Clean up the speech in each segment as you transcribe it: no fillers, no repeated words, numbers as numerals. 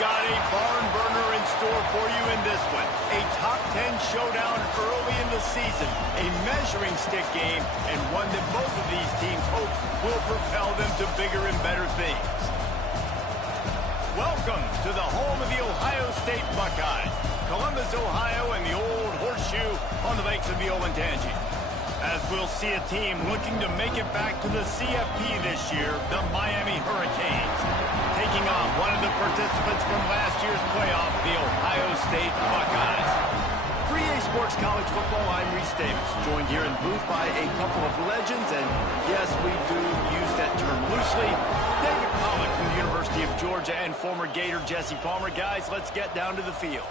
got a barn burner in store for you in this one. A top 10 showdown early in the season, a measuring stick game, and one that both of these teams hope will propel them to bigger and better things. Welcome to the home of the Ohio State Buckeyes, Columbus, Ohio, and the old horseshoe on the banks of the Olentangy. As we'll see a team looking to make it back to the CFB this year, the Miami Hurricanes, taking on one of the participants from last year's playoff, the Ohio State Buckeyes. For EA Sports College Football, I'm Reese Davis, joined here in booth by a couple of legends, and yes, we do use that term loosely. David Pollock from the University of Georgia and former Gator Jesse Palmer. Guys, let's get down to the field.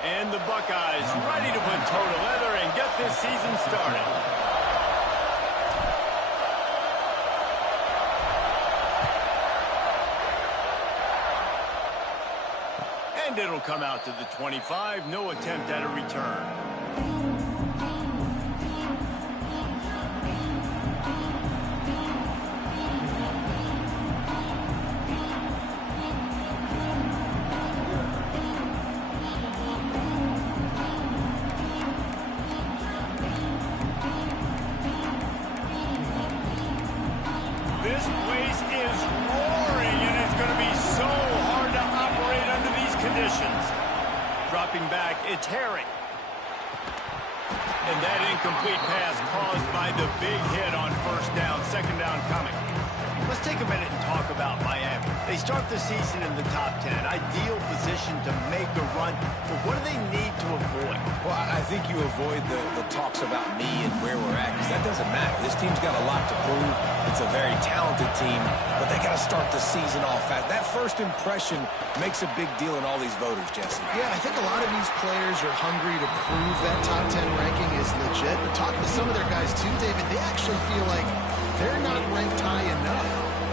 And the Buckeyes ready to put toe to leather and get this season started. And it'll come out to the 25. No attempt at a return. This place is roaring, and it's going to be so hard to operate under these conditions. Dropping back, it's Herring. And that incomplete pass caused by the big hit on first down, second down coming. Let's take a minute and talk about Miami. They start the season in the top 10. Ideal position to make a run. But what do they need to avoid? Well, I think you avoid the talks about me and where we're at, because that doesn't matter. This team's got a lot to prove. It's a very talented team, but they got to start the season off fast. That first impression makes a big deal in all these voters, Jesse. Yeah, I think a lot of these players are hungry to prove that top 10 ranking is legit. But talking to some of their guys too, David, they actually feel like they're not ranked high enough.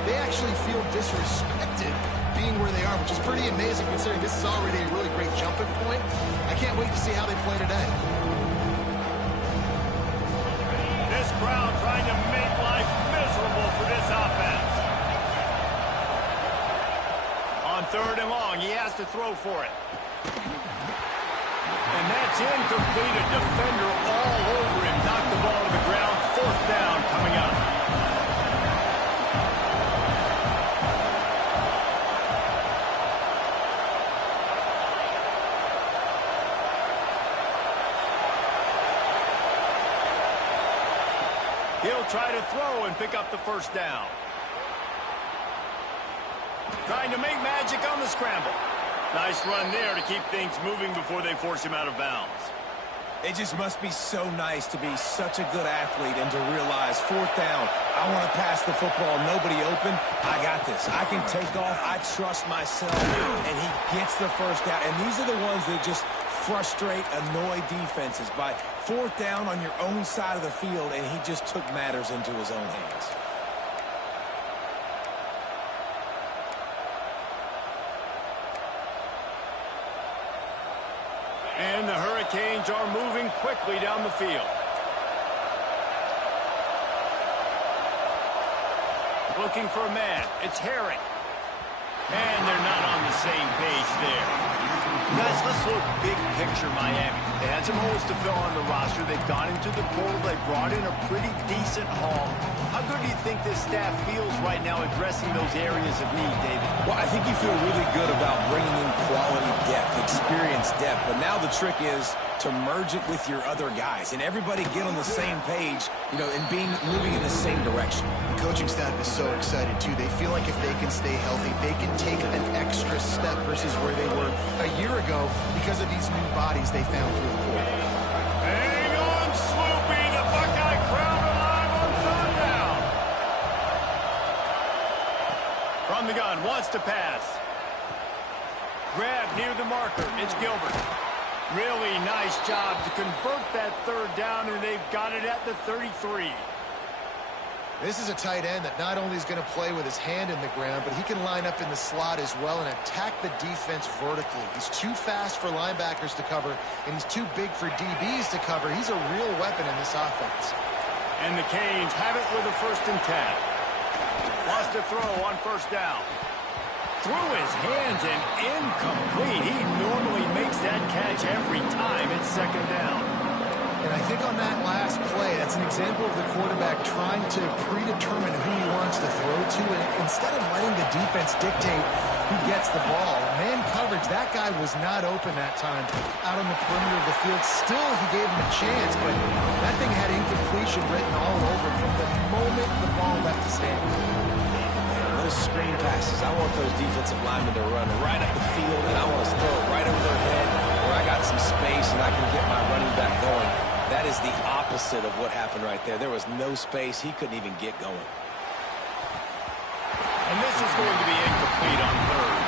They actually feel disrespected being where they are, which is pretty amazing considering this is already a really great jumping point. I can't wait to see how they play today. This crowd trying to make life miserable for this offense. On third and long, he has to throw for it. And that's incomplete. A defender all over him. Knocked the ball to the ground. Fourth down coming up. He'll try to throw and pick up the first down. Trying to make magic on the scramble. Nice run there to keep things moving before they force him out of bounds. It just must be so nice to be such a good athlete and to realize fourth down, I want to pass the football, nobody open, I got this. I can take off, I trust myself, and he gets the first down. And these are the ones that just frustrate, annoy defenses by fourth down on your own side of the field, and he just took matters into his own hands. And the Hurricanes are moving quickly down the field. Looking for a man. It's Herring. And they're not on the same page there. Guys, let's look big picture Miami. They had some holes to fill on the roster. They've gone into the portal. They brought in a pretty decent haul. How good do you think this staff feels right now addressing those areas of need, David? Well, I think you feel really good about bringing in quality depth, experience depth. But now the trick is to merge it with your other guys and everybody get on the same page, you know, and moving in the same direction. The coaching staff is so excited, too. They feel like if they can stay healthy, they can take an extra step versus where they were a year ago because of these new bodies they found through the portal. Hang on, Swoopy. The Buckeye crowd alive on third down. From the gun, wants to pass. Grab near the marker. It's Gilbert. Really nice job to convert that third down, and they've got it at the 33. This is a tight end that not only is going to play with his hand in the ground, but he can line up in the slot as well and attack the defense vertically. He's too fast for linebackers to cover, and he's too big for DBs to cover. He's a real weapon in this offense. And the Canes have it with a 1st and 10. Lost a throw on 1st down. Through his hands and incomplete. He normally makes that catch every time it's 2nd down. And I think on that last play, that's an example of the quarterback trying to predetermine who he wants to throw to, and instead of letting the defense dictate who gets the ball. Man coverage, that guy was not open that time out on the perimeter of the field. Still, he gave him a chance, but that thing had incompletion written all over from the moment the ball left his hand. Those screen passes, I want those defensive linemen to run right up the field, and I want to throw it right over their head where I got some space and I can get my running back going. That is the opposite of what happened right there. There was no space. He couldn't even get going. And this is going to be incomplete on 3rd.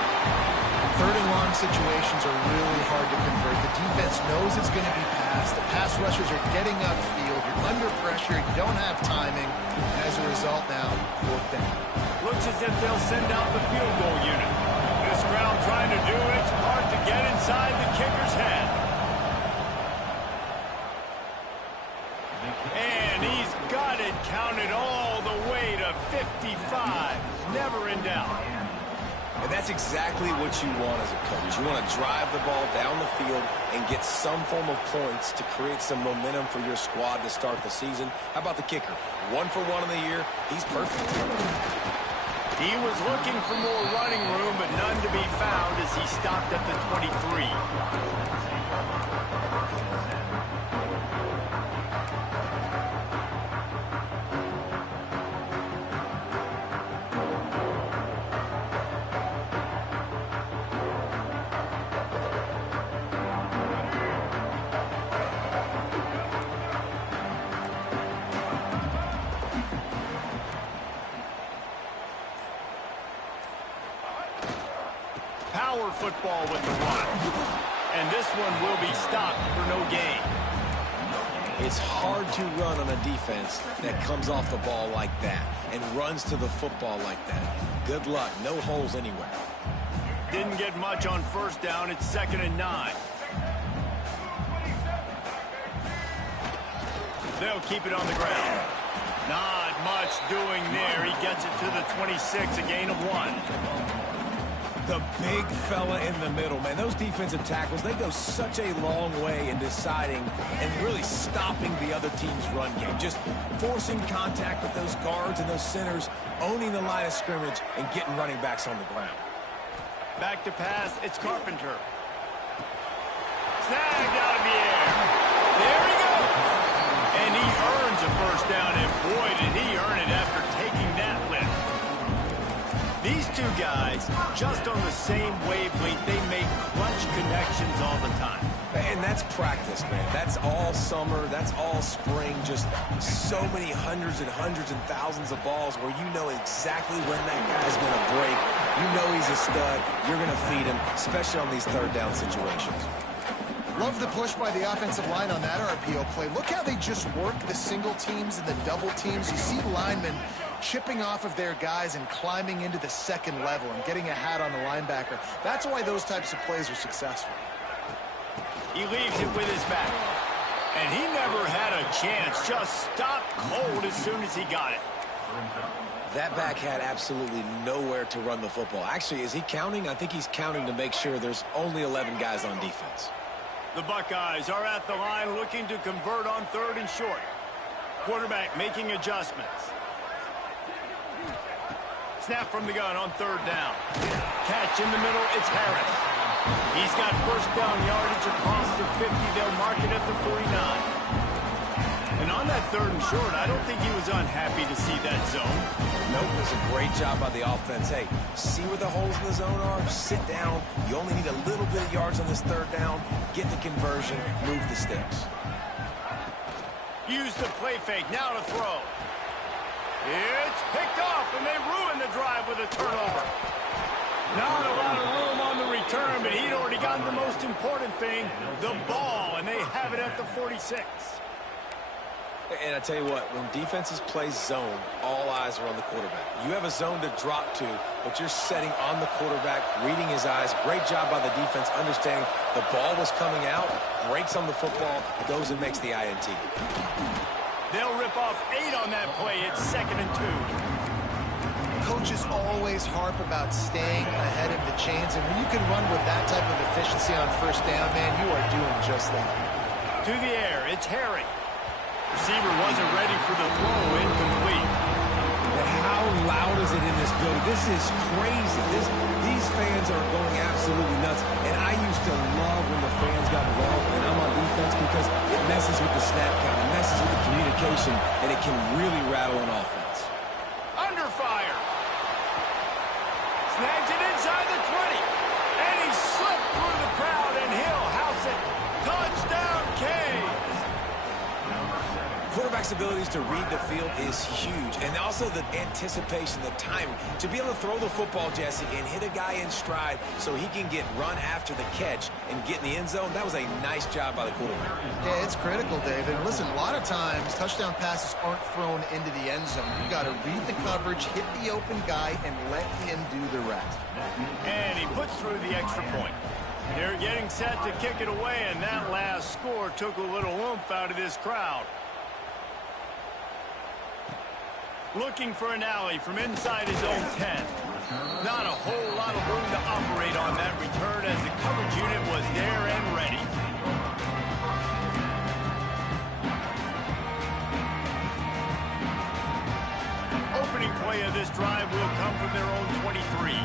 3rd and long situations are really hard to convert. The defense knows it's going to be passed. The pass rushers are getting upfield. You're under pressure. You don't have timing. And as a result now, 4th down. Looks as if they'll send out the field goal unit. This crowd trying to do its part to get inside the kicker's head. And he's got it counted all the way to 55. Never in doubt. And that's exactly what you want as a coach. You want to drive the ball down the field and get some form of points to create some momentum for your squad to start the season. How about the kicker? 1 for 1 in the year. He's perfect. He was looking for more running room, but none to be found as he stopped at the 23. Power football with the run. And this one will be stopped for no gain. It's hard to run on a defense that comes off the ball like that and runs to the football like that. Good luck. No holes anywhere. Didn't get much on 1st down. It's 2nd and 9. They'll keep it on the ground. Not much doing there. He gets it to the 26, a gain of 1. The big fella in the middle, man. Those defensive tackles, they go such a long way in deciding and really stopping the other team's run game. Just forcing contact with those guards and those centers, owning the line of scrimmage, and getting running backs on the ground. Back to pass, it's Carpenter. Snagged out of the air. There he goes. And he earns a 1st down, and boy, did he earn it after taking that lift. These two guys, just on the same wavelength, they make clutch connections all the time. And that's practice, man. That's all summer. That's all spring. Just so many hundreds and thousands of balls where you know exactly when that guy's going to break. You know he's a stud. You're going to feed him, especially on these 3rd down situations. Love the push by the offensive line on that RPO play. Look how they just work the single teams and the double teams. You see linemen chipping off of their guys and climbing into the 2nd level and getting a hat on the linebacker. That's why those types of plays are successful. He leaves it with his back. And he never had a chance. Just stopped cold as soon as he got it. That back had absolutely nowhere to run the football. Actually, is he counting? I think he's counting to make sure there's only 11 guys on defense. The Buckeyes are at the line looking to convert on 3rd and short. Quarterback making adjustments. Snap from the gun on 3rd down. Catch in the middle, it's Harris. He's got 1st down yardage across the 50. They'll mark it at the 49. And on that 3rd and short, I don't think he was unhappy to see that zone. Nope, it was a great job by the offense. Hey, see where the holes in the zone are? Sit down. You only need a little bit of yards on this 3rd down. Get the conversion. Move the sticks. Use the play fake. Now to throw. It's picked off, and they ruin the drive with a turnover. Not a lot of room on the return, but he'd already gotten the most important thing, the ball, and they have it at the 46. And I tell you what, when defenses play zone, all eyes are on the quarterback. You have a zone to drop to, but you're setting on the quarterback, reading his eyes. Great job by the defense, understanding the ball was coming out, breaks on the football, goes and makes the INT. They'll rip off 8 on that play. It's 2nd and 2. Coaches always harp about staying ahead of the chains, and when you can run with that type of efficiency on first down, man, you are doing just that. To the air, it's Harry. Receiver wasn't ready for the throw, incomplete. But how loud is it in this building? This is crazy. These fans are going absolutely nuts. And I used to love when the fans got involved, and I'm on defense because it messes with the snap count, it messes with the communication, and it can really rattle an offense. Under fire. Snags it inside the 20. And he slipped through the crowd, and he'll house it. Touchdown, Canes. Quarterback's abilities to read the field is huge, and also the anticipation, the timing. To be able to throw the football, Jesse, and hit a guy in stride so he can get run after the catch and get in the end zone, that was a nice job by the quarterback. Yeah, it's critical, David. Listen, a lot of times, touchdown passes aren't thrown into the end zone. You got to read the coverage, hit the open guy, and let him do the rest. And he puts through the extra point. They're getting set to kick it away, and that last score took a little oomph out of this crowd. Looking for an alley from inside his own 10. Not a whole lot of room to operate on that return as the coverage unit was there and ready. Opening play of this drive will come from their own 23.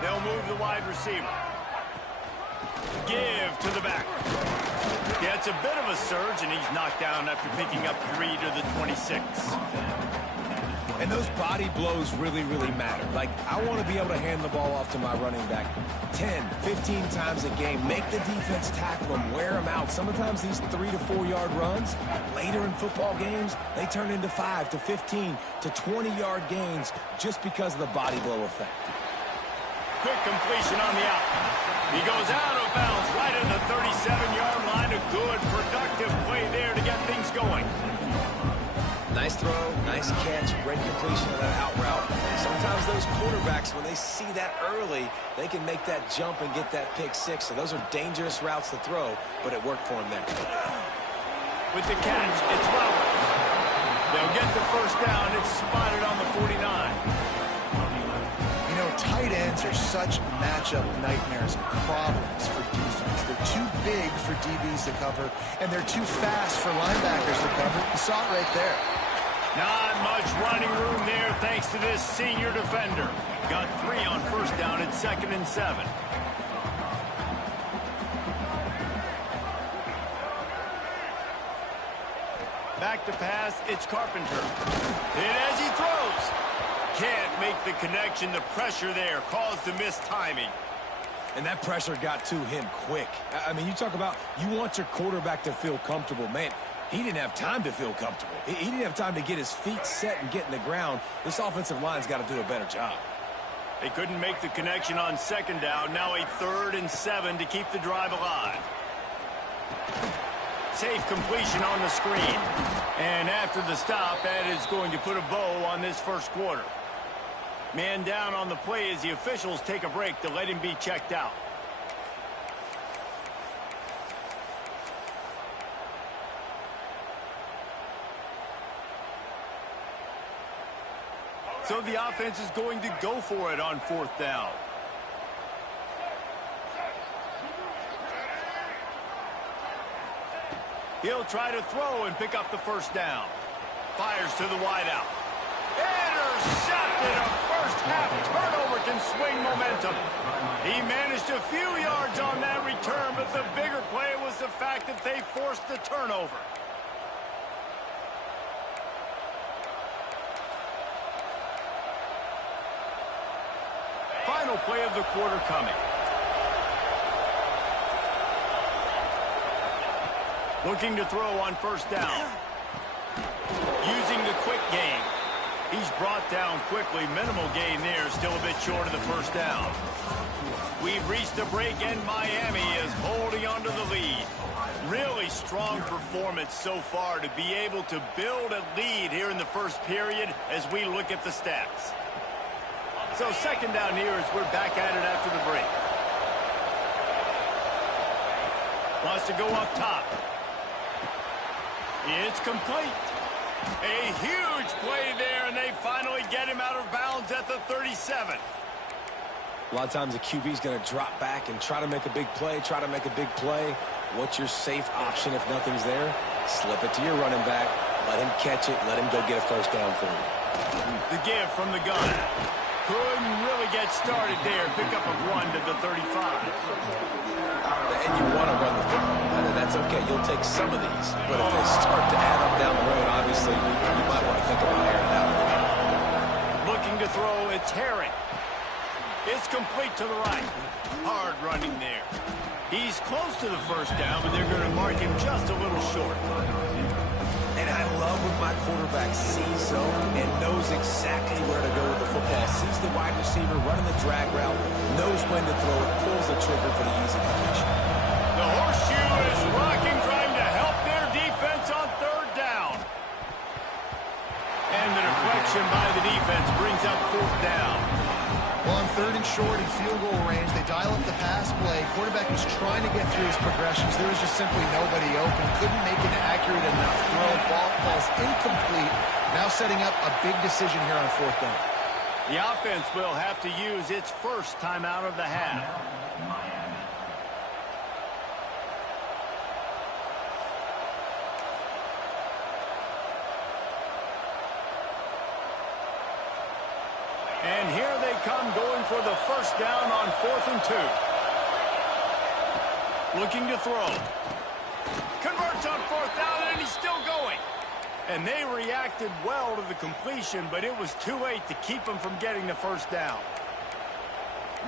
They'll move the wide receiver. Give to the back. Yeah, it's a bit of a surge, and he's knocked down after picking up 3 to the 26. And those body blows really, really matter. Like, I want to be able to hand the ball off to my running back 10, 15 times a game. Make the defense tackle them, wear them out. Sometimes these 3 to 4 yard runs, later in football games, they turn into 5 to 15 to 20 yard gains just because of the body blow effect. Quick completion on the out. He goes out of bounds right at the 37-yard line. A good, productive play there to get things going. Nice throw, nice catch, great completion of that out route. Sometimes those quarterbacks, when they see that early, they can make that jump and get that pick six. So those are dangerous routes to throw, but it worked for him there. With the catch, it's Roberts. They'll get the first down. It's spotted on the 49. You know, tight ends are such matchup nightmares and problems for defense. They're too big for DBs to cover, and they're too fast for linebackers to cover. You saw it right there. Not much running room there thanks to this senior defender. Got 3 on first down at 2nd and 7. Back to pass, it's Carpenter. And as he throws, can't make the connection. The pressure there caused the missed timing. And that pressure got to him quick. I mean, you talk about you want your quarterback to feel comfortable. Man, he didn't have time to feel comfortable. He didn't have time to get his feet set and get in the ground. This offensive line's got to do a better job. They couldn't make the connection on 2nd down. Now a 3rd and 7 to keep the drive alive. Safe completion on the screen. And after the stop, that is going to put a bow on this first quarter. Man down on the play as the officials take a break to let him be checked out. So the offense is going to go for it on 4th down. He'll try to throw and pick up the first down. Fires to the wideout. Intercepted. A first-half turnover can swing momentum. He managed a few yards on that return, but the bigger play was the fact that they forced the turnover. Final play of the quarter coming. Looking to throw on first down. Using the quick game. He's brought down quickly. Minimal gain there, still a bit short of the first down. We've reached a break, and Miami is holding on to the lead. Really strong performance so far to be able to build a lead here in the first period as we look at the stats. So second down here as we're back at it after the break. Wants to go up top. It's complete. A huge play there, and they finally get him out of bounds at the 37. A lot of times the QB is going to drop back and try to make a big play, What's your safe option if nothing's there? Slip it to your running back. Let him catch it. Let him go get a first down for you. The give from the gun. Couldn't really get started there. Pick up a 1 to the 35. And you want to run the football. That's okay. You'll take some of these. But if they start to add up down the road, obviously, you might want to think about airing it out a little bit. Looking to throw, it's Herring. It's complete to the right. Hard running there. He's close to the first down, but they're going to mark him just a little short. And I love when my quarterback sees zone and knows exactly where to go with the football. Sees the wide receiver running the drag route, knows when to throw it, pulls the trigger for the easy completion. The horseshoe is rocking, trying to help their defense on third down. And the deflection by the defense brings up fourth down. Well, on third and short in field goal range, they dial up the pass play. Quarterback was trying to get through his progressions. There was just simply nobody open. Couldn't make an accurate enough throw. Ball's incomplete. Now setting up a big decision here on fourth down. The offense will have to use its first timeout of the half. And here they come, going for the first down on 4th and 2. Looking to throw. Converts on 4th down, and he's still going. And they reacted well to the completion, but it was too late to keep him from getting the first down.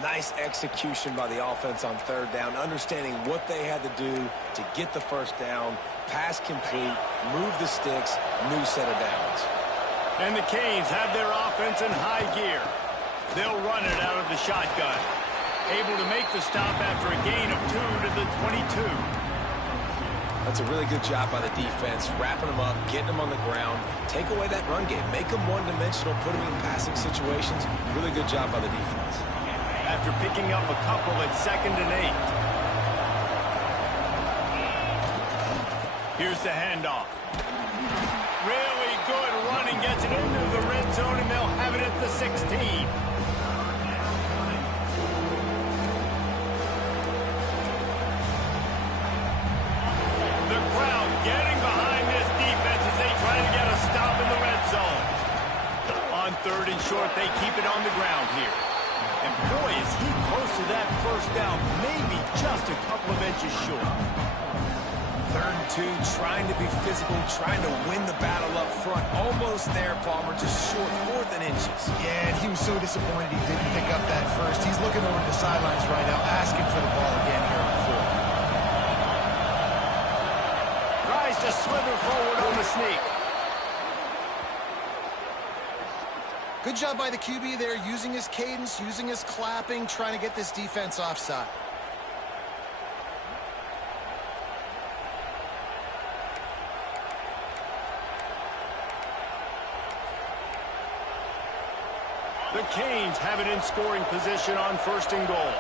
Nice execution by the offense on third down, understanding what they had to do to get the first down, pass complete, move the sticks, new set of downs. And the Canes have their offense in high gear. They'll run it out of the shotgun. Able to make the stop after a gain of 2 to the 22. That's a really good job by the defense, wrapping them up, getting them on the ground, take away that run game, make them one-dimensional, put them in passing situations. Really good job by the defense. After picking up a couple at 2nd and 8. Here's the handoff. Really good running, gets it into the red zone, and they'll have it at the 16. The crowd getting behind this defense as they try to get a stop in the red zone. On 3rd and short, they keep it on the ground here. And boy, is he close to that first down, maybe just a couple of inches short. 3rd and 2, trying to be physical, trying to win the battle up front. Almost there, Palmer, just short, 4th and inches. Yeah, and he was so disappointed he didn't pick up that first. He's looking over the sidelines right now, asking for the ball again here on 4th. Tries to slither forward on the sneak. Good job by the QB there, using his cadence, using his clapping, trying to get this defense offside. The Canes have it in scoring position on 1st and goal.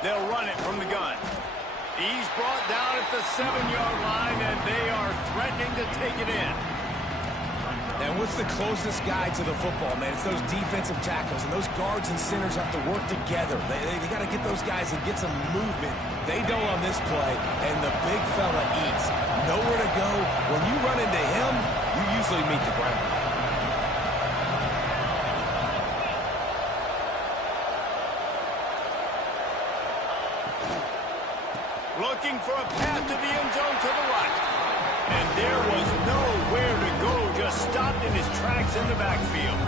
They'll run it from the gun. He's brought down at the 7-yard line, and they are threatening to take it in. And what's the closest guy to the football, man? It's those defensive tackles, and those guards and centers have to work together. They got to get those guys and get some movement. They don't on this play, and the big fella eats. Nowhere to go. When you run into him, you usually meet the ground. Looking for a path to the end zone to the right. And there was nowhere to go, just stopped in his tracks in the backfield.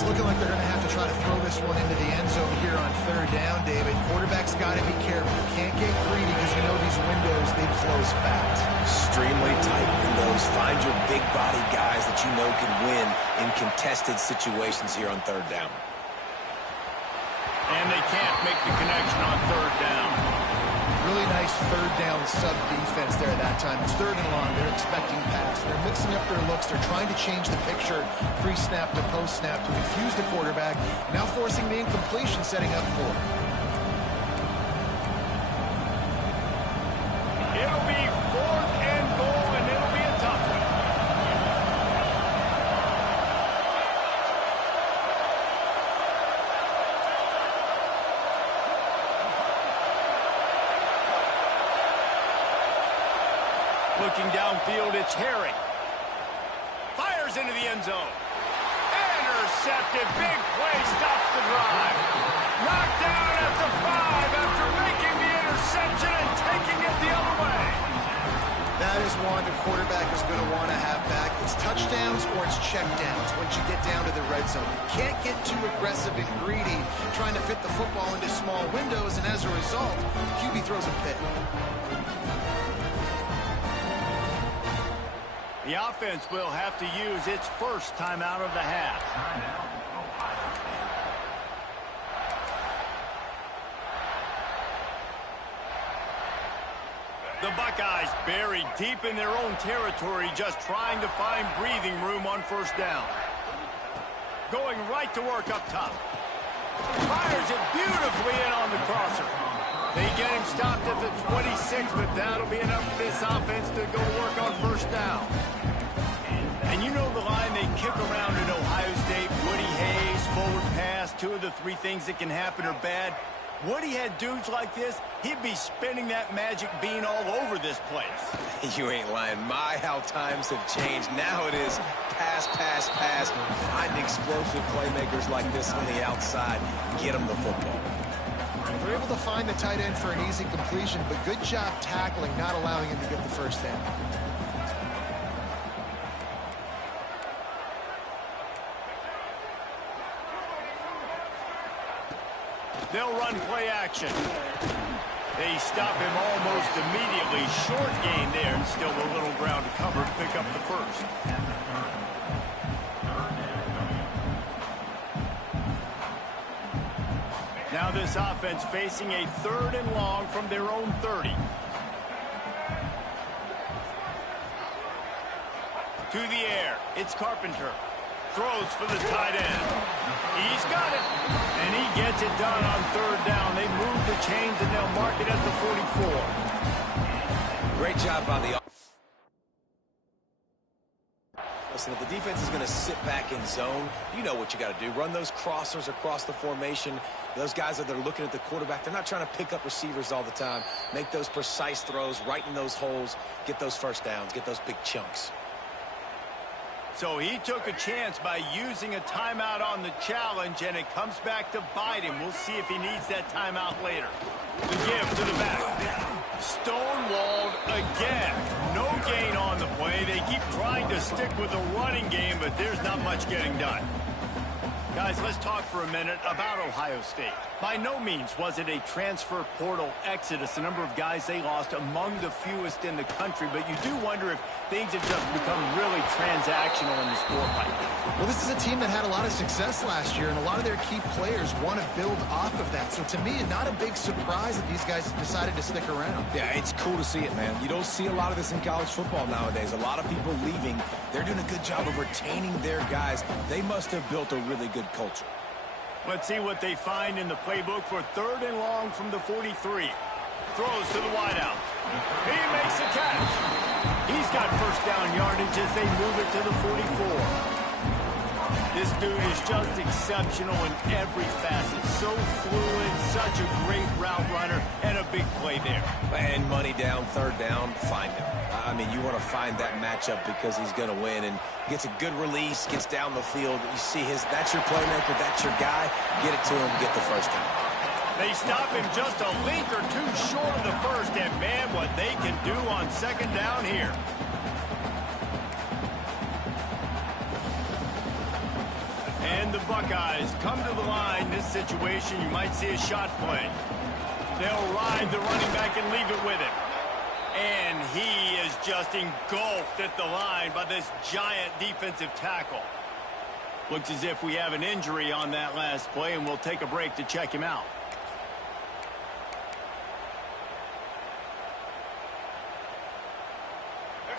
It's looking like they're going to have to try to throw this one into the end zone here on third down, David. Quarterback's got to be careful. Can't get greedy because you know these windows, they close fast. Extremely tight windows. Find your big body guys that you know can win in contested situations here on third down. And they can't make the connection on third down. Really nice third down sub-defense there that time. It's third and long. They're expecting pass. They're mixing up their looks. They're trying to change the picture pre-snap to post-snap to confuse the quarterback, now forcing the incompletion, setting up for it. It'll be 4th and goal, and it'll be a tough one. Looking downfield, it's Harry. Fires into the end zone. Intercepted. Big play stops the drive. Knocked down at the 5 after making the interception and taking it the other way. That is one the quarterback is going to want to have back. It's touchdowns or it's checkdowns once you get down to the red zone. You can't get too aggressive and greedy trying to fit the football into small windows, and as a result, QB throws a pick. The offense will have to use its first timeout of the half. The Buckeyes buried deep in their own territory, just trying to find breathing room on first down. Going right to work up top. Fires it beautifully in on the crosser. They get him stopped at the 26, but that'll be enough for this offense to go work on first down. And you know the line they kick around at Ohio State, Woody Hayes, forward pass, 2 of the 3 things that can happen are bad. Woody had dudes like this, he'd be spinning that magic bean all over this place. You ain't lying. My, how times have changed. Now it is pass, pass, pass. Find explosive playmakers like this on the outside. Get them the football. They're able to find the tight end for an easy completion, but good job tackling, not allowing him to get the first down. They'll run play action. They stop him almost immediately. Short gain there, and still a little ground to cover to pick up the first. Now this offense facing a 3rd and long from their own 30. To the air, it's Carpenter. Throws for the tight end. He's got it. And he gets it done on third down. They move the chains and they'll mark it at the 44. Great job by the offense. Listen, if the defense is going to sit back in zone, you know what you got to do. Run those crossers across the formation. Those guys that are looking at the quarterback, they're not trying to pick up receivers all the time. Make those precise throws right in those holes. Get those first downs. Get those big chunks. So he took a chance by using a timeout on the challenge, and it comes back to bite him. We'll see if he needs that timeout later. The give to the back. Stonewalled again. No gain on the play. They keep trying to stick with the running game, but there's not much getting done. Guys, let's talk for a minute about Ohio State. By no means was it a transfer portal exodus, the number of guys they lost among the fewest in the country, but you do wonder if things have just become really transactional in the sport right now. Well, this is a team that had a lot of success last year, and a lot of their key players want to build off of that. So to me, not a big surprise that these guys decided to stick around. Yeah, it's cool to see it, man. You don't see a lot of this in college football nowadays. A lot of people leaving. They're doing a good job of retaining their guys. They must have built a really good culture. Let's see what they find in the playbook for 3rd and long from the 43. Throws to the wideout. He makes the catch. He's got first down yardage as they move it to the 44. This dude is just exceptional in every facet. So fluid, such a great route runner, and a big play there. And money down, 3rd down, find him. I mean, you want to find that matchup because he's going to win, and gets a good release, gets down the field. You see that's your playmaker, that's your guy. Get it to him, get the first down. They stop him just a link or two short of the first, and man, what they can do on 2nd down here. And And the Buckeyes come to the line. This situation, you might see a shot play. They'll ride the running back and leave it with him. And he is just engulfed at the line by this giant defensive tackle. Looks as if we have an injury on that last play, and we'll take a break to check him out.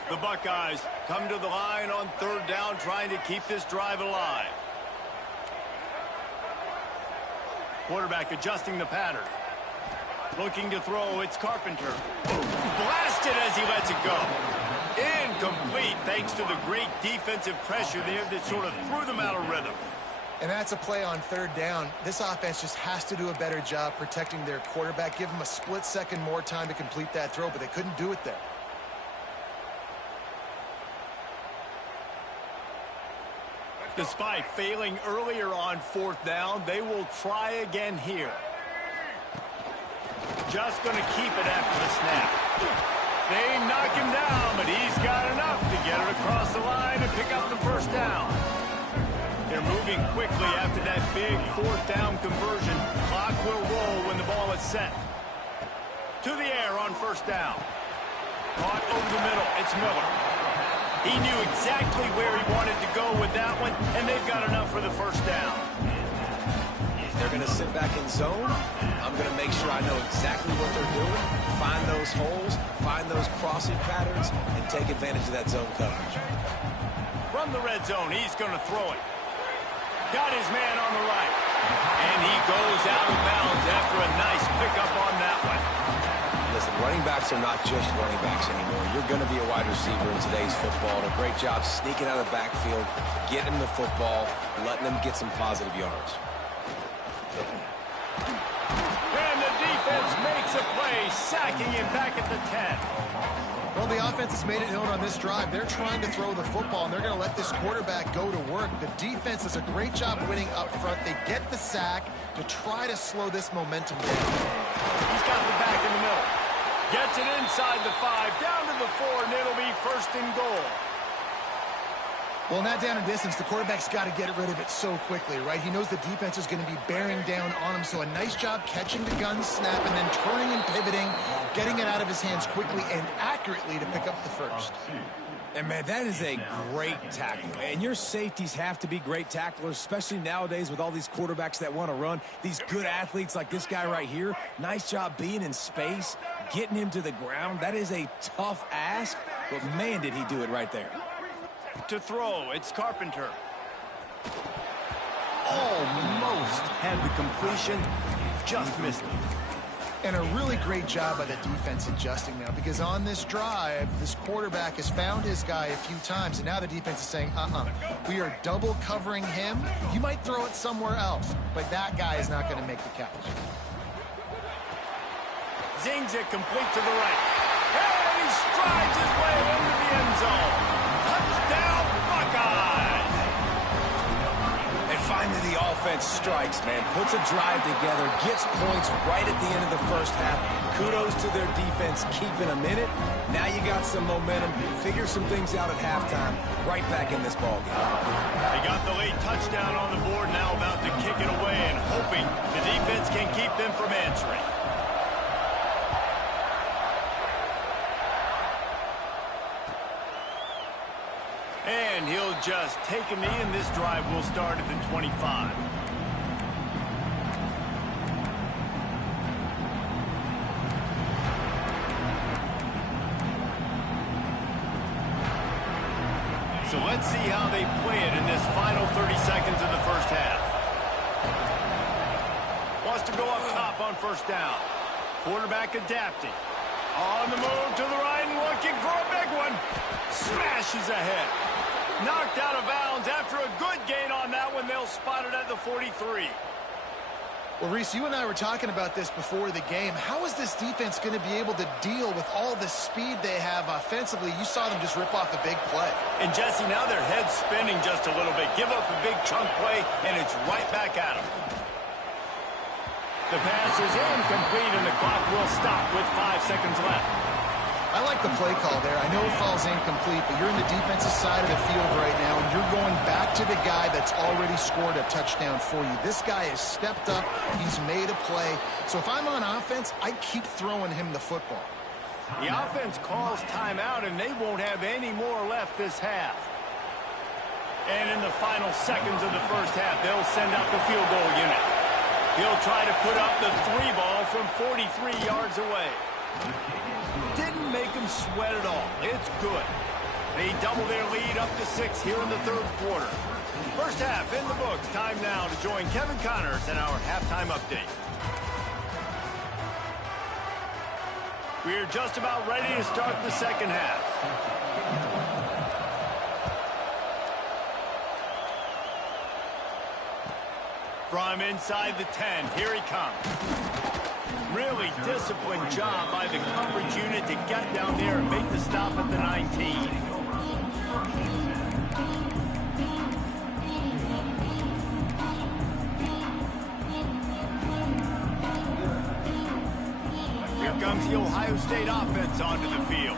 The Buckeyes come to the line on third down, trying to keep this drive alive. Quarterback adjusting the pattern. Looking to throw, it's Carpenter. Blasted as he lets it go. Incomplete thanks to the great defensive pressure there that sort of threw them out of rhythm. And that's a play on third down. This offense just has to do a better job protecting their quarterback. Give him a split second more time to complete that throw, but they couldn't do it there. Despite failing earlier on fourth down, they will try again here. Just going to keep it after the snap. They knock him down, but he's got enough to get it across the line and pick up the first down. They're moving quickly after that big fourth down conversion. Clock will roll when the ball is set. To the air on first down. Caught over the middle. It's Miller. He knew exactly where he wanted to go with that one, and they've got enough for the first down. They're going to sit back in zone. I'm going to make sure I know exactly what they're doing, find those holes, find those crossing patterns, and take advantage of that zone coverage. From the red zone, he's going to throw it. Got his man on the right. And he goes out of bounds after a nice pickup on that one. Listen, running backs are not just running backs anymore. You're going to be a wide receiver in today's football. And a great job sneaking out of the backfield, getting the football, letting them get some positive yards. And the defense makes a play, sacking him back at the 10. Well, the offense has made it known on this drive. They're trying to throw the football, and they're going to let this quarterback go to work. The defense does a great job winning up front. They get the sack to try to slow this momentum down. He's got the back in the middle. Gets it inside the 5, down to the 4, and it'll be first and goal. Well, in that down and distance, the quarterback's got to get rid of it so quickly, right? He knows the defense is going to be bearing down on him, so a nice job catching the gun snap and then turning and pivoting, getting it out of his hands quickly and accurately to pick up the first. And, man, that is a great tackle. And your safeties have to be great tacklers, especially nowadays with all these quarterbacks that want to run. These good athletes like this guy right here, nice job being in space, getting him to the ground. That is a tough ask, but, man, did he do it right there. To throw, it's Carpenter. Almost had the completion, just missed it. And a really great job by the defense adjusting now, because on this drive, this quarterback has found his guy a few times, and now the defense is saying, we are double covering him. You might throw it somewhere else, but that guy is not going to make the catch. Zings it complete to the right. And he strides his way into the end zone. Touchdown, Buckeyes! And finally the offense strikes, man. Puts a drive together, gets points right at the end of the first half. Kudos to their defense keeping them in it. Now you got some momentum. Figure some things out at halftime. Right back in this ballgame. They got the late touchdown on the board, now about to kick it away and hoping the defense can keep them from answering. And he'll just take a knee, and this drive will start at the 25. So let's see how they play it in this final 30 seconds of the first half. Wants to go up top on first down. Quarterback adapting. On the move to the right and looking for a big one. Smashes ahead. Knocked out of bounds after a good gain on that one. They'll spot it at the 43. Well, Reese, you and I were talking about this before the game. How is this defense going to be able to deal with all the speed they have offensively? You saw them just rip off a big play. And, Jesse, now their head's spinning just a little bit. Give up a big chunk play, and it's right back at them. The pass is incomplete, and the clock will stop with 5 seconds left. I like the play call there. I know it falls incomplete, but you're in the defensive side of the field right now, and you're going back to the guy that's already scored a touchdown for you. This guy has stepped up. He's made a play. So if I'm on offense, I keep throwing him the football. The offense calls timeout, and they won't have any more left this half. And in the final seconds of the first half, they'll send out the field goal unit. He'll try to put up the 3-ball from 43 yards away. Didn't make them sweat at all. It's good. They double their lead up to 6 here in the third quarter. First half in the books. Time now to join Kevin Connors in our halftime update. We're just about ready to start the second half. From inside the 10, here he comes. Really disciplined job by the coverage unit to get down there and make the stop at the 19. Here comes the Ohio State offense onto the field.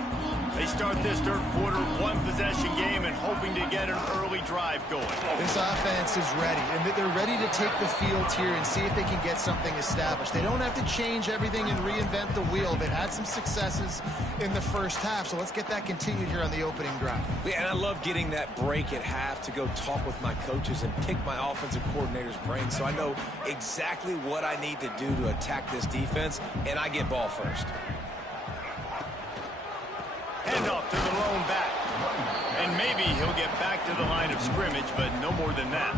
They start this third quarter one-possession game and hoping to get an early drive going. This offense is ready, and they're ready to take the field here and see if they can get something established. They don't have to change everything and reinvent the wheel. They've had some successes in the first half, so let's get that continued here on the opening drive. Yeah, and I love getting that break at half to go talk with my coaches and pick my offensive coordinator's brain so I know exactly what I need to do to attack this defense, and I get ball first. Handoff to the lone back. And maybe he'll get back to the line of scrimmage, but no more than that.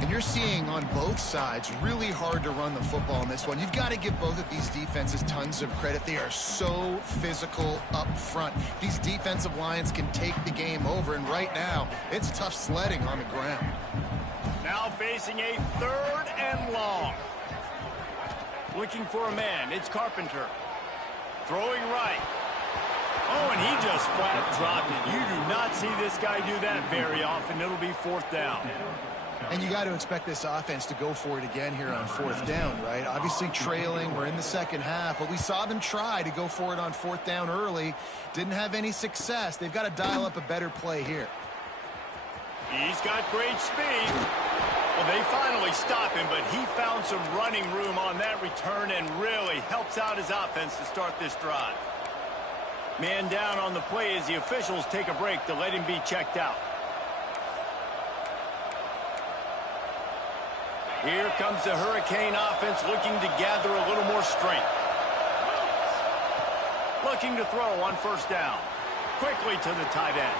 And you're seeing on both sides really hard to run the football in this one. You've got to give both of these defenses tons of credit. They are so physical up front. These defensive lines can take the game over, and right now, it's tough sledding on the ground. Now facing a 3rd and long. Looking for a man. It's Carpenter. Throwing right. Oh, and he just flat dropped it. You do not see this guy do that very often. It'll be 4th down. And you got to expect this offense to go for it again here on 4th down, right? Obviously trailing. We're in the second half, but we saw them try to go for it on 4th down early. Didn't have any success. They've got to dial up a better play here. He's got great speed. Well, they finally stop him, but he found some running room on that return and really helps out his offense to start this drive. Man down on the play as the officials take a break to let him be checked out. Here comes the Hurricane offense looking to gather a little more strength. Looking to throw on 1st down. Quickly to the tight end.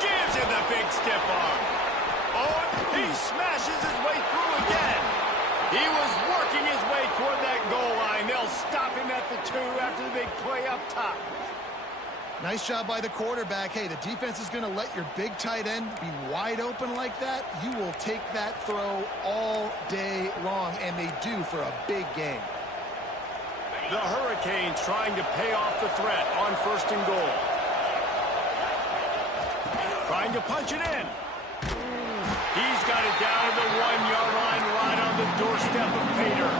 Gives him the big stiff arm. Oh, he smashes his way through again. He was working his way toward that goal line. They'll stop him at the 2 after the big play up top. Nice job by the quarterback. Hey, the defense is going to let your big tight end be wide open like that. You will take that throw all day long, and they do for a big game. The Hurricanes trying to pay off the threat on 1st and goal. Trying to punch it in. He's got it down to the 1-yard line right on the doorstep of Pater.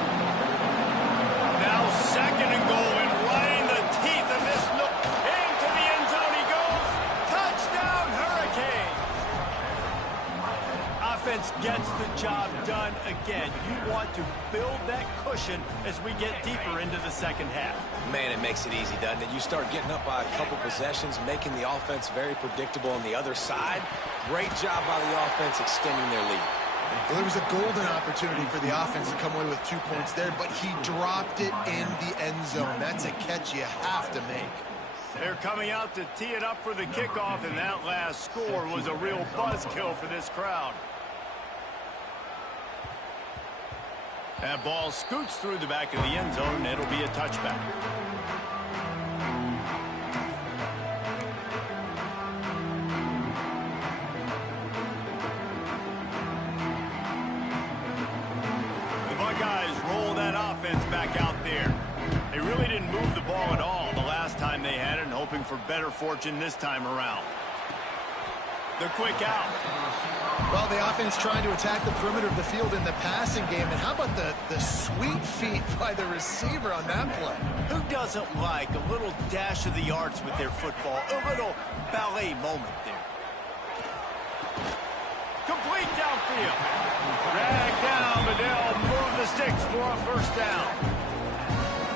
Now 2nd and goal and right in the teeth of this into the end zone he goes. Touchdown Hurricane. Offense gets the job done again. You want to build that cushion as we get deeper into the second half. Man, it makes it easy, doesn't it? You start getting up by a couple possessions, making the offense very predictable on the other side. Great job by the offense extending their lead. Well, there was a golden opportunity for the offense to come away with 2 points there, but he dropped it in the end zone. That's a catch you have to make. They're coming out to tee it up for the kickoff, and that last score was a real buzzkill for this crowd. That ball scoots through the back of the end zone, and it'll be a touchback. The Buckeyes roll that offense back out there. They really didn't move the ball at all the last time they had it, and hoping for better fortune this time around. The quick out. Well, the offense trying to attack the perimeter of the field in the passing game. And how about the sweet feet by the receiver on that play? Who doesn't like a little dash of the yards with their football? A little ballet moment there. field. Dragged down, but they'll move the sticks for a first down.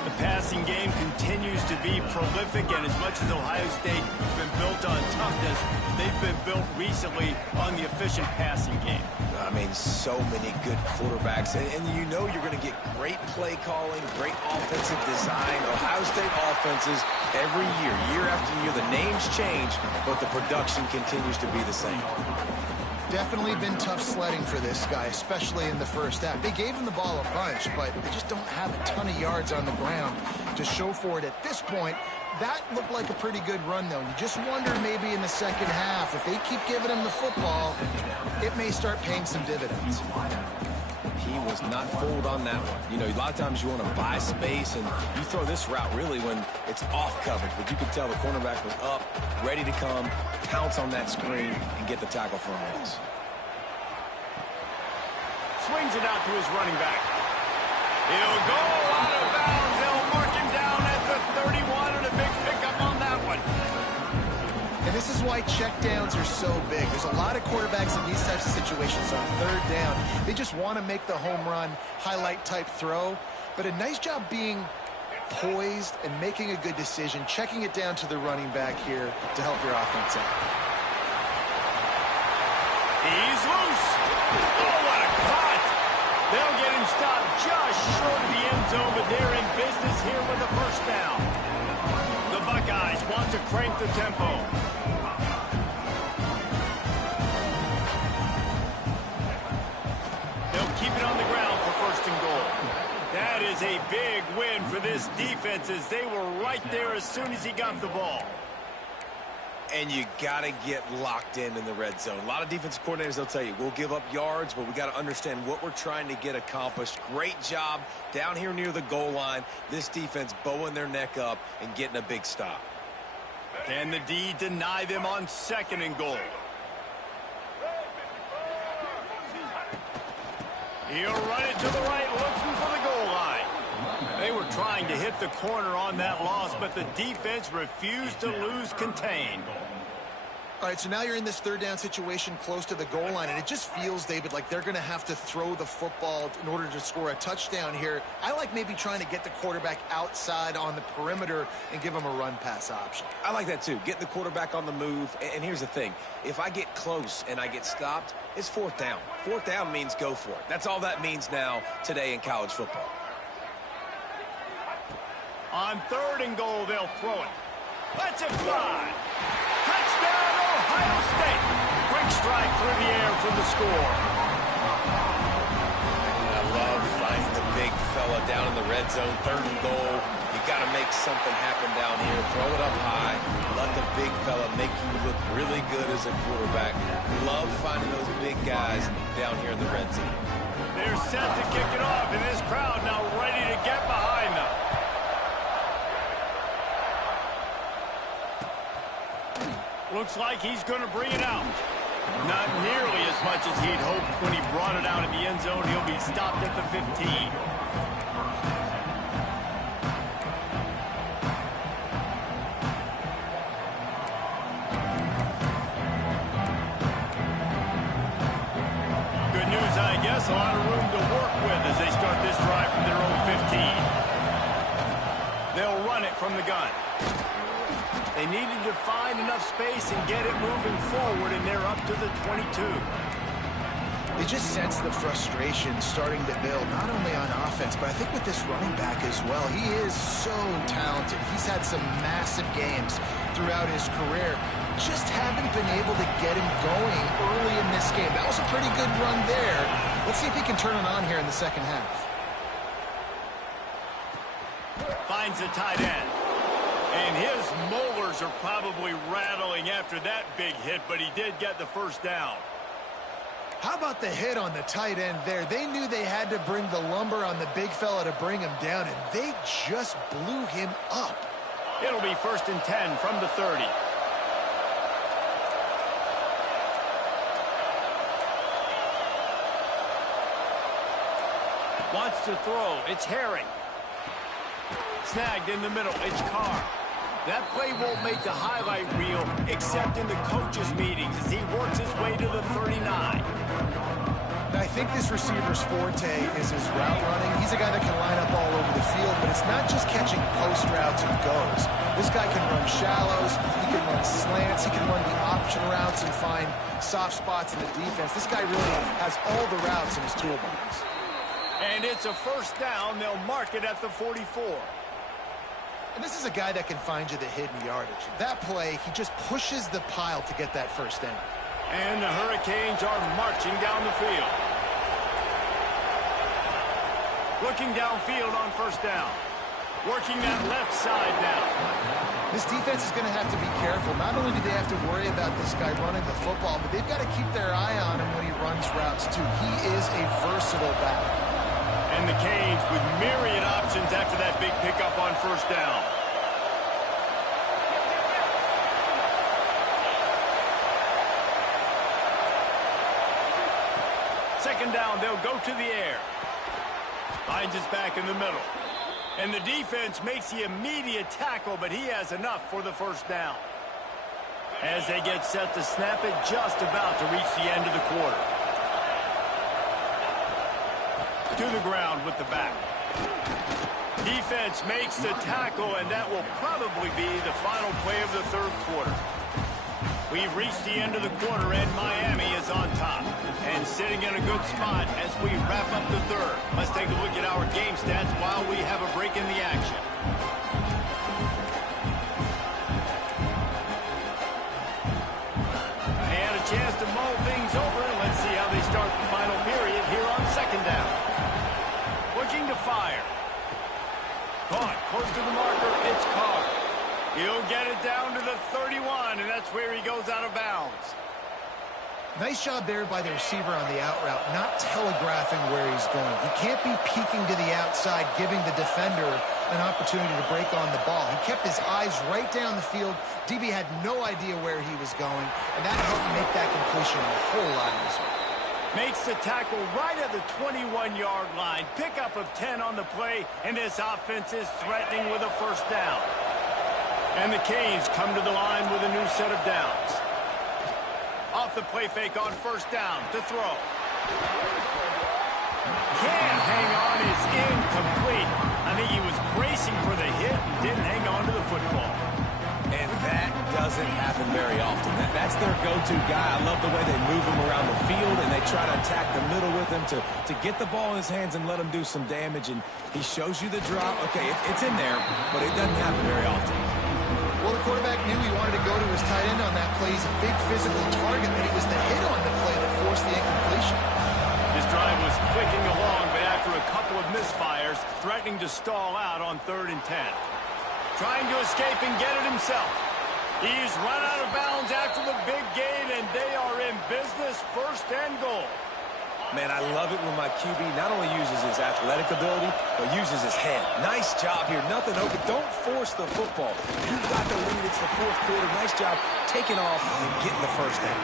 The passing game continues to be prolific, and as much as Ohio State has been built on toughness, they've been built recently on the efficient passing game. I mean, so many good quarterbacks, and you know you're going to get great play calling, great offensive design. Ohio State offenses every year, year after year, the names change, but the production continues to be the same. Definitely been tough sledding for this guy, especially in the first half. They gave him the ball a bunch, but they just don't have a ton of yards on the ground to show for it at this point. That looked like a pretty good run, though. You just wonder maybe in the second half, if they keep giving him the football, it may start paying some dividends. He was not fooled on that one. You know, a lot of times you want to buy space, and you throw this route really when it's off coverage. But you could tell the cornerback was up, ready to come, pounce on that screen, and get the tackle for a miss. Swings it out to his running back. He'll go out of bounds. They'll mark him down at the 31, and a big pickup on that one. And this is why checkdowns are so big. There's a lot of quarterbacks in these types of situations on third down. They just want to make the home run, highlight-type throw. But a nice job being poised and making a good decision, checking it down to the running back here to help your offense out. He's loose. Oh, what a cut. They'll get him stopped just short of the end zone, but they're in business here with a first down. The Buckeyes want to crank the tempo. They'll keep it on the ground for first and goal. That is a big win for this defense, as they were right there as soon as he got the ball. And you got to get locked in the red zone. A lot of defensive coordinators, they'll tell you, we'll give up yards, but we got to understand what we're trying to get accomplished. Great job down here near the goal line. This defense bowing their neck up and getting a big stop. Can the D deny them on second and goal? He'll run it to the right, looking for the goal line. They were trying to hit the corner on that loss, but the defense refused to lose contain. All right, so now you're in this third down situation close to the goal line, and it just feels, David, like they're going to have to throw the football in order to score a touchdown here. I like maybe trying to get the quarterback outside on the perimeter and give him a run-pass option. I like that, too. Get the quarterback on the move. And here's the thing. If I get close and I get stopped, it's fourth down. Fourth down means go for it. That's all that means now today in college football. On third and goal, they'll throw it. Let's it fly. Touchdown, Ohio State. Quick strike through the air for the score. I love finding the big fella down in the red zone. Third and goal. You got to make something happen down here. Throw it up high. Let the big fella make you look really good as a quarterback. Love finding those big guys down here in the red zone. They're set to kick it off, and this crowd now ready to get behind them. Looks like he's going to bring it out. Not nearly as much as he'd hoped when he brought it out of the end zone. He'll be stopped at the 15. Good news, I guess. A lot of room to work with as they start this drive from their own 15. They'll run it from the gun. They needed to find enough space and get it moving forward, and they're up to the 22. They just sense the frustration starting to build, not only on offense, but I think with this running back as well. He is so talented. He's had some massive games throughout his career. Just haven't been able to get him going early in this game. That was a pretty good run there. Let's see if he can turn it on here in the second half. Finds the tight end. And his molars are probably rattling after that big hit, but he did get the first down. How about the hit on the tight end there? They knew they had to bring the lumber on the big fella to bring him down, and they just blew him up. It'll be 1st and 10 from the 30. Wants to throw. It's Herring. Snagged in the middle. It's Carr. That play won't make the highlight reel except in the coaches' meetings as he works his way to the 39. think this receiver's forte is his route running. He's a guy that can line up all over the field, but it's not just catching post routes and goes. This guy can run shallows, he can run slants, he can run the option routes and find soft spots in the defense. This guy really has all the routes in his toolbox. And it's a first down. They'll mark it at the 44. And this is a guy that can find you the hidden yardage. That play, he just pushes the pile to get that first down. And the Hurricanes are marching down the field. Looking downfield on first down. Working that left side now. This defense is going to have to be careful. Not only do they have to worry about this guy running the football, but they've got to keep their eye on him when he runs routes too. He is a versatile back. And the Canes with myriad options after that big pickup on first down. Second down, they'll go to the air. Finds his back in the middle. And the defense makes the immediate tackle, but he has enough for the first down. As they get set to snap it, just about to reach the end of the quarter. To the ground with the back. Defense makes the tackle, and that will probably be the final play of the third quarter. We've reached the end of the quarter, and Miami is on top. And sitting in a good spot as we wrap up the third. Let's take a look at our game stats while we have a break in the action. And a chance to mull things over. Let's see how they start the final period here on second down. Looking to fire. Caught close to the marker. It's Carr. He'll get it down to the 31, and that's where he goes out of bounds. Nice job there by the receiver on the out route, not telegraphing where he's going. He can't be peeking to the outside, giving the defender an opportunity to break on the ball. He kept his eyes right down the field. DB had no idea where he was going, and that helped make that completion a whole lot easier. Makes the tackle right at the 21-yard line. Pickup of 10 on the play, and this offense is threatening with a first down. And the Canes come to the line with a new set of downs. Off the play fake on first down to throw. Can't hang on, is incomplete. I think he was bracing for the hit and didn't hang on to the football. And that doesn't happen very often. That's their go-to guy. I love the way they move him around the field, and they try to attack the middle with him to get the ball in his hands and let him do some damage. And he shows you the drop. Okay, it's in there, but it doesn't happen very often. Well, the quarterback knew he wanted to go to his tight end on that play. He's a big physical target, but it was the hit on the play that forced the incompletion. His drive was clicking along, but after a couple of misfires, threatening to stall out on 3rd and 10. Trying to escape and get it himself. He's run out of bounds after the big gain, and they are in business, 1st and goal. Man, I love it when my QB not only uses his athletic ability, but uses his head. Nice job here. Nothing open. Don't force the football. You've got the lead. It's the 4th quarter. Nice job taking off and getting the first down.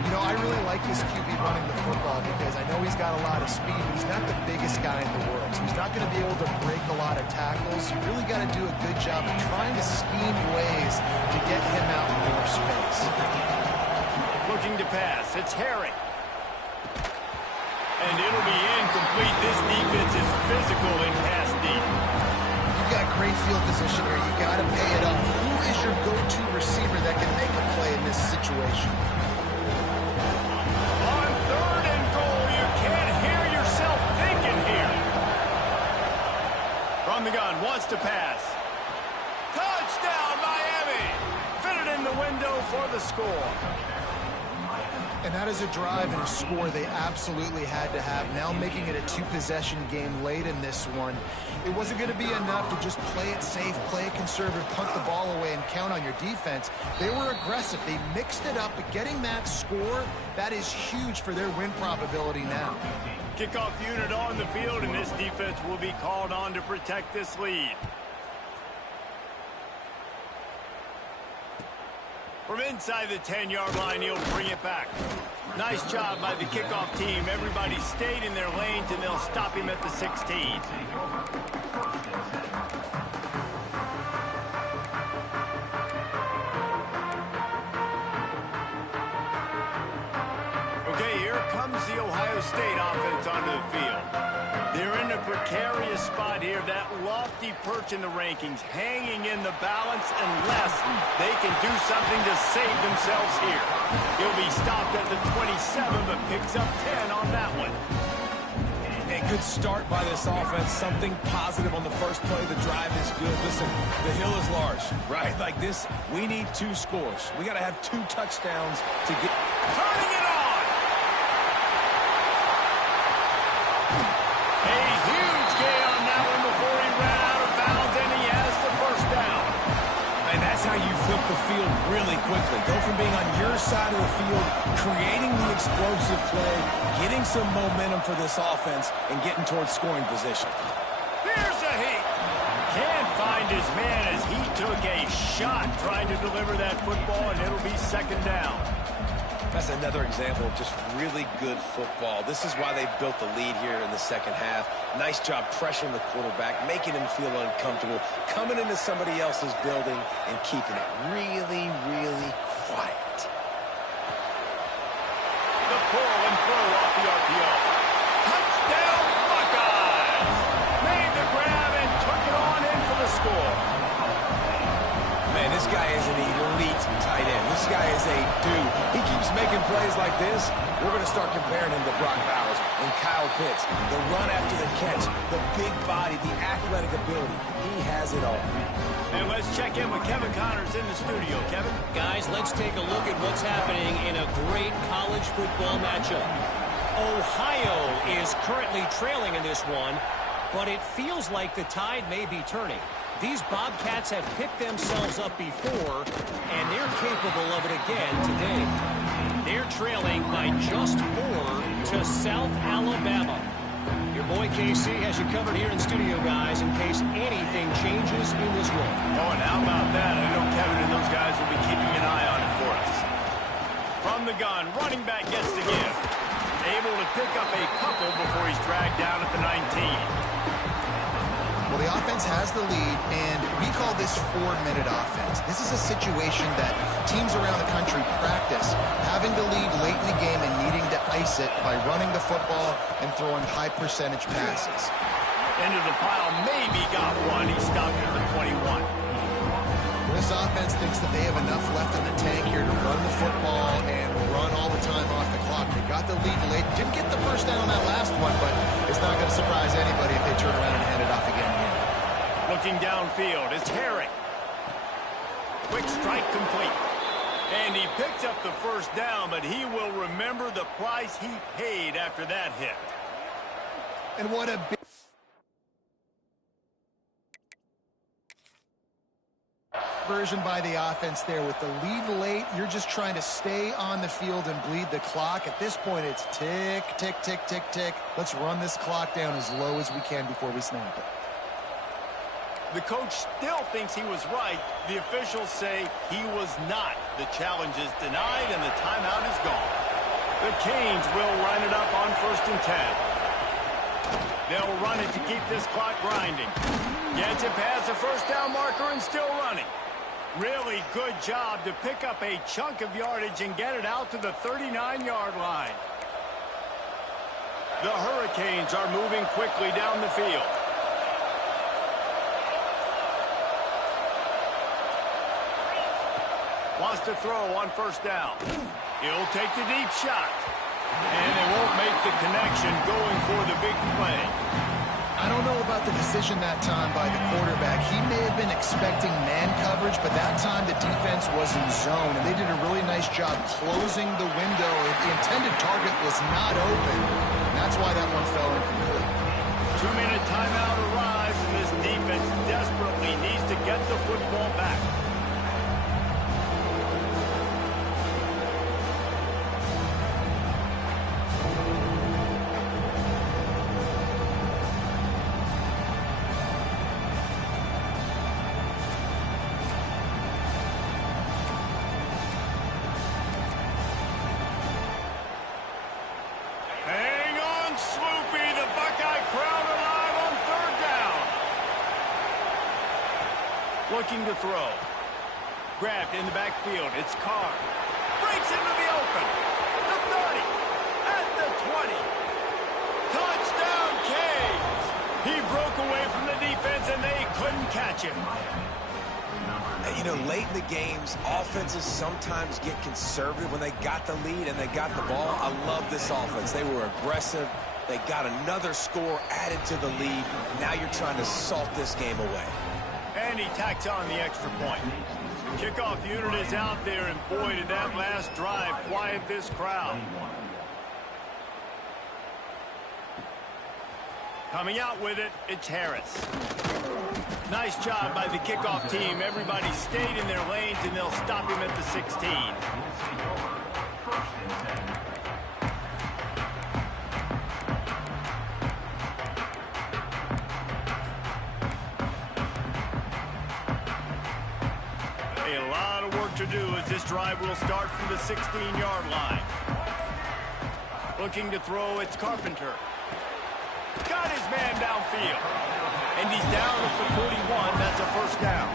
You know, I really like this QB running the football because I know he's got a lot of speed, but he's not the biggest guy in the world. So he's not going to be able to break a lot of tackles. You really got to do a good job of trying to scheme ways to get him out in more space. Looking to pass. It's Herring. And it'll be incomplete. This defense is physical in pass deep. You've got great field position here. You got to pay it up. Who is your go-to receiver that can make a play in this situation? On 3rd and goal, you can't hear yourself thinking here. From the gun, wants to pass. Touchdown, Miami! Fitted in the window for the score. And that is a drive and a score they absolutely had to have. Now making it a 2-possession game late in this one. It wasn't going to be enough to just play it safe, play it conservative, punt the ball away, and count on your defense. They were aggressive. They mixed it up, but getting that score, that is huge for their win probability now. Kickoff unit on the field, and this defense will be called on to protect this lead. From inside the 10-yard line, he'll bring it back. Nice job by the kickoff team. Everybody stayed in their lanes, and they'll stop him at the 16. Okay, here comes the Ohio State offense onto the field. They're in a precarious spot here, that lofty perch in the rankings, hanging in the balance unless they can do something to save themselves here. He'll be stopped at the 27, but picks up 10 on that one. A good start by this offense. Something positive on the first play. The drive is good. Listen, the hill is large, right? Like this, we need 2 scores. We got to have 2 touchdowns to get... Turning it on! A huge gain on that one before he ran out of bounds, and he has the first down. And that's how you flip the field really quickly. Go from being on your side of the field, creating the explosive play, getting some momentum for this offense, and getting towards scoring position. Here's a heat. Can't find his man as he took a shot trying to deliver that football, and it'll be second down. That's another example of just really good football. This is why they built the lead here in the second half. Nice job pressuring the quarterback, making him feel uncomfortable, coming into somebody else's building and keeping it really, really quiet. The pull and throw off the RPO. Touchdown, Buckeyes! Made the grab and took it on in for the score. Man, this guy is an elite tight end. This guy is a dude. He keeps making plays like this. We're going to start comparing him to Brock Bowers and Kyle Pitts. The run after the catch, the big body, the athletic ability. He has it all. And let's check in with Kevin Connors in the studio. Kevin? Guys, let's take a look at what's happening in a great college football matchup. Ohio is currently trailing in this one, but it feels like the tide may be turning. These Bobcats have picked themselves up before, and they're capable of it again today. They're trailing by just 4 to South Alabama. Your boy KC has you covered here in studio, guys, in case anything changes in this one. Oh, and how about that? I know Kevin and those guys will be keeping an eye on it for us. From the gun, running back gets the give. Able to pick up a couple before he's dragged down at the 19. Well, the offense has the lead, and we call this 4-minute offense. This is a situation that teams around the country practice, having the lead late in the game and needing to ice it by running the football and throwing high-percentage passes. Into the pile, maybe got one. He stopped at the 21. This offense thinks that they have enough left in the tank here to run the football and run all the time off the clock. They got the lead late. Didn't get the first down on that last one, but it's not going to surprise anybody if they turn around and hand it off again here. Looking downfield, it's Herring. Quick strike complete. And he picks up the first down, but he will remember the price he paid after that hit. And what a big version by the offense there. With the lead late, you're just trying to stay on the field and bleed the clock. At this point, it's tick, tick, tick, tick, tick. Let's run this clock down as low as we can before we snap it. The coach still thinks he was right. The officials say he was not. The challenge is denied, and the timeout is gone. The Canes will line it up on 1st and 10. They'll run it to keep this clock grinding. Gets it past the first down marker and still running. Really good job to pick up a chunk of yardage and get it out to the 39-yard line. The Hurricanes are moving quickly down the field. Wants to throw on 1st down. He'll take the deep shot. And they won't make the connection going for the big play. I don't know about the decision that time by the quarterback. He may have been expecting man coverage, but that time the defense was in zone, and they did a really nice job closing the window. The intended target was not open. And that's why that one fell incomplete. 2-minute timeout arrives, and this defense desperately needs to get the football back. Looking to throw. Grabbed in the backfield. It's Carr. Breaks into the open. The 30. catch him. And, you know, late in the games, offenses sometimes get conservative when they got the lead and they got the ball. I love this offense. They were aggressive. They got another score added to the lead. Now you're trying to salt this game away. And he tacks on the extra point. Kickoff unit is out there, and boy, did that last drive quiet this crowd. Coming out with it, it's Harris. Nice job by the kickoff team. Everybody stayed in their lanes, and they'll stop him at the 16. A lot of work to do as this drive will start from the 16-yard line. Looking to throw, it's Carpenter. Got his man downfield. And he's down at the 41. That's a first down.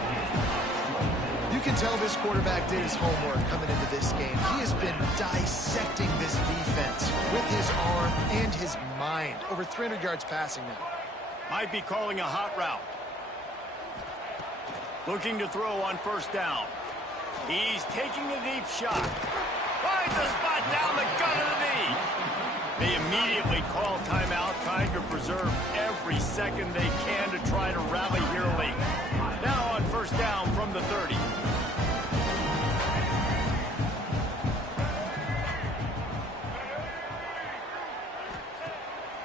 You can tell this quarterback did his homework coming into this game. He has been dissecting this defense with his arm and his mind. Over 300 yards passing now. Might be calling a hot route. Looking to throw on first down. He's taking a deep shot. Finds a spot down the gut of the knee. They immediately call timeout, trying to preserve every second they can to try to rally here late. Now on first down from the 30.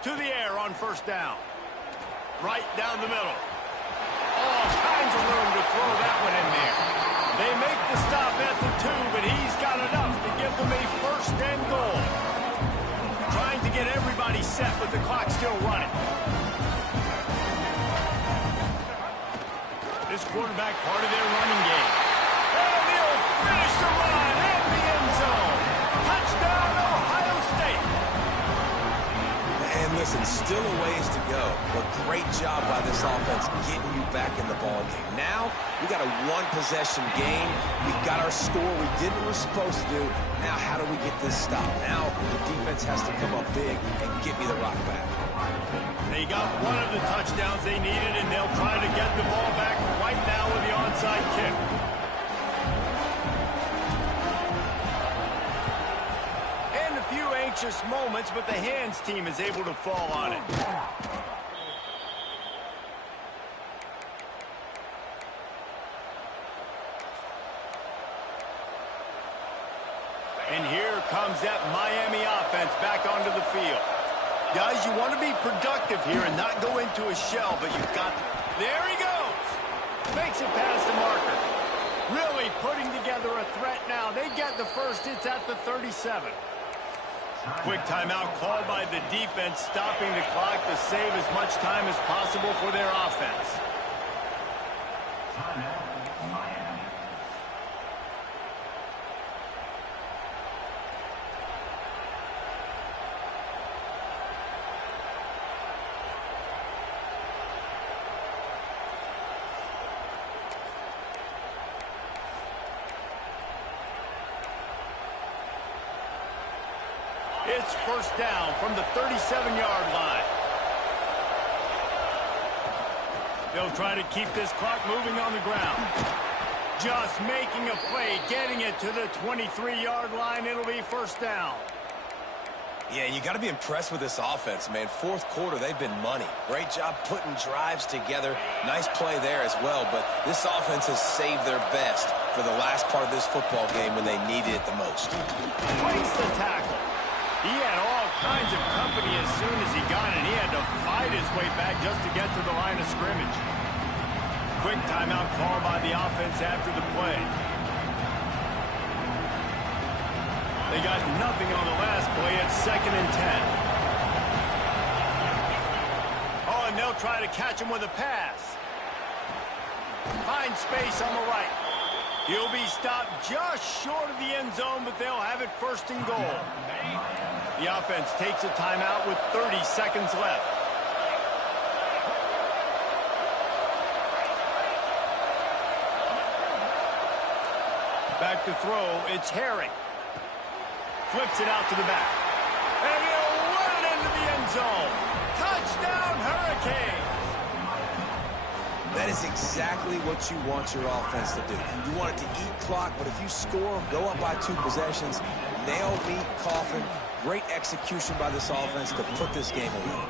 To the air on first down. Right down the middle. All kinds of room to throw that one in there. They make the stop at the 2, but he's got enough to give them a first and goal. Trying to get everybody set with the clock still running. This quarterback part of their running game. And he'll finish the run in the end zone. Touchdown, Ohio State. And listen, still a ways to go, but great job by this offense getting you back in the ball game. Now, we got a one-possession game. We got our score we did what we're supposed to do. Now, how do we get this stop? Now, the defense has to come up big and get me the rock back. They got one of the touchdowns they needed, and they'll try to get the ball back right now with the onside kick. And a few anxious moments, but the hands team is able to fall on it. And here comes that Miami offense back onto the field. Guys, you want to be productive here and not go into a shell, but you've got to... There he goes! Makes it past the marker. Really putting together a threat now. They get the first. It's at the 37. Quick timeout called by the defense, stopping the clock to save as much time as possible for their offense. It's first down from the 37-yard line. They'll try to keep this clock moving on the ground. Just making a play, getting it to the 23-yard line. It'll be first down. Yeah, you got to be impressed with this offense, man. Fourth quarter, they've been money. Great job putting drives together. Nice play there as well, but this offense has saved their best for the last part of this football game when they needed it the most. Breaks the tackle. He had all kinds of company as soon as he got it. He had to fight his way back just to get to the line of scrimmage. Quick timeout call by the offense after the play. They got nothing on the last play. It's 2nd and 10. Oh, and they'll try to catch him with a pass. Find space on the right. He'll be stopped just short of the end zone, but they'll have it first and goal. The offense takes a timeout with 30 seconds left. Back to throw, it's Herring. Flips it out to the back. And he'll run it into the end zone. Touchdown, Hurricanes! That is exactly what you want your offense to do. You want it to eat clock, but if you score, go up by 2 possessions, nail, meet, coffin, great execution by this offense to put this game away.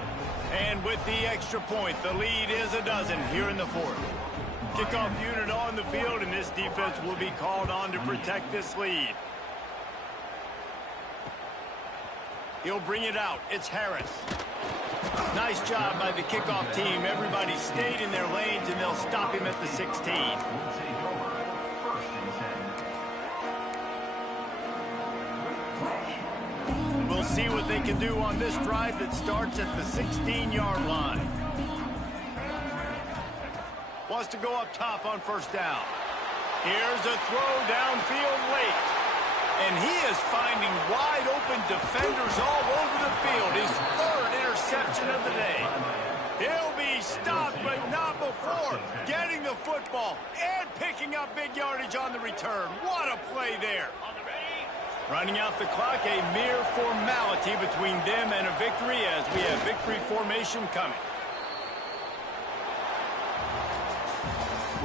And with the extra point, the lead is a dozen here in the fourth. Kickoff unit on the field, and this defense will be called on to protect this lead. He'll bring it out. It's Harris. Nice job by the kickoff team. Everybody stayed in their lanes, and they'll stop him at the 16. We'll see what they can do on this drive that starts at the 16-yard line. Wants to go up top on first down. Here's a throw downfield late. And he is finding wide-open defenders all over the field. His 3rd interception of the day. He'll be stopped, but not before getting the football and picking up big yardage on the return. What a play there. Running out the clock, a mere formality between them and a victory as we have victory formation coming.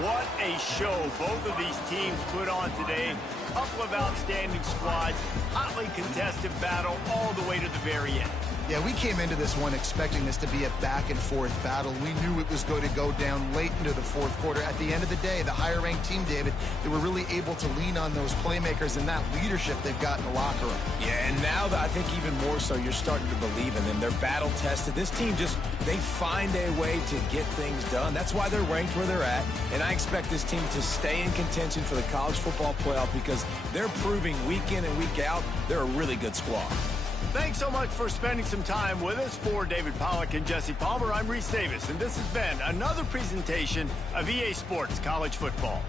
What a show both of these teams put on today. Couple of outstanding squads, hotly contested battle all the way to the very end. Yeah, we came into this one expecting this to be a back-and-forth battle. We knew it was going to go down late into the fourth quarter. At the end of the day, the higher-ranked team, David, they were really able to lean on those playmakers and that leadership they've got in the locker room. Yeah, and now I think even more so, you're starting to believe in them. They're battle-tested. This team they find a way to get things done. That's why they're ranked where they're at, and I expect this team to stay in contention for the college football playoff because they're proving week in and week out they're a really good squad. Thanks so much for spending some time with us. For David Pollack and Jesse Palmer, I'm Reese Davis, and this has been another presentation of EA Sports College Football.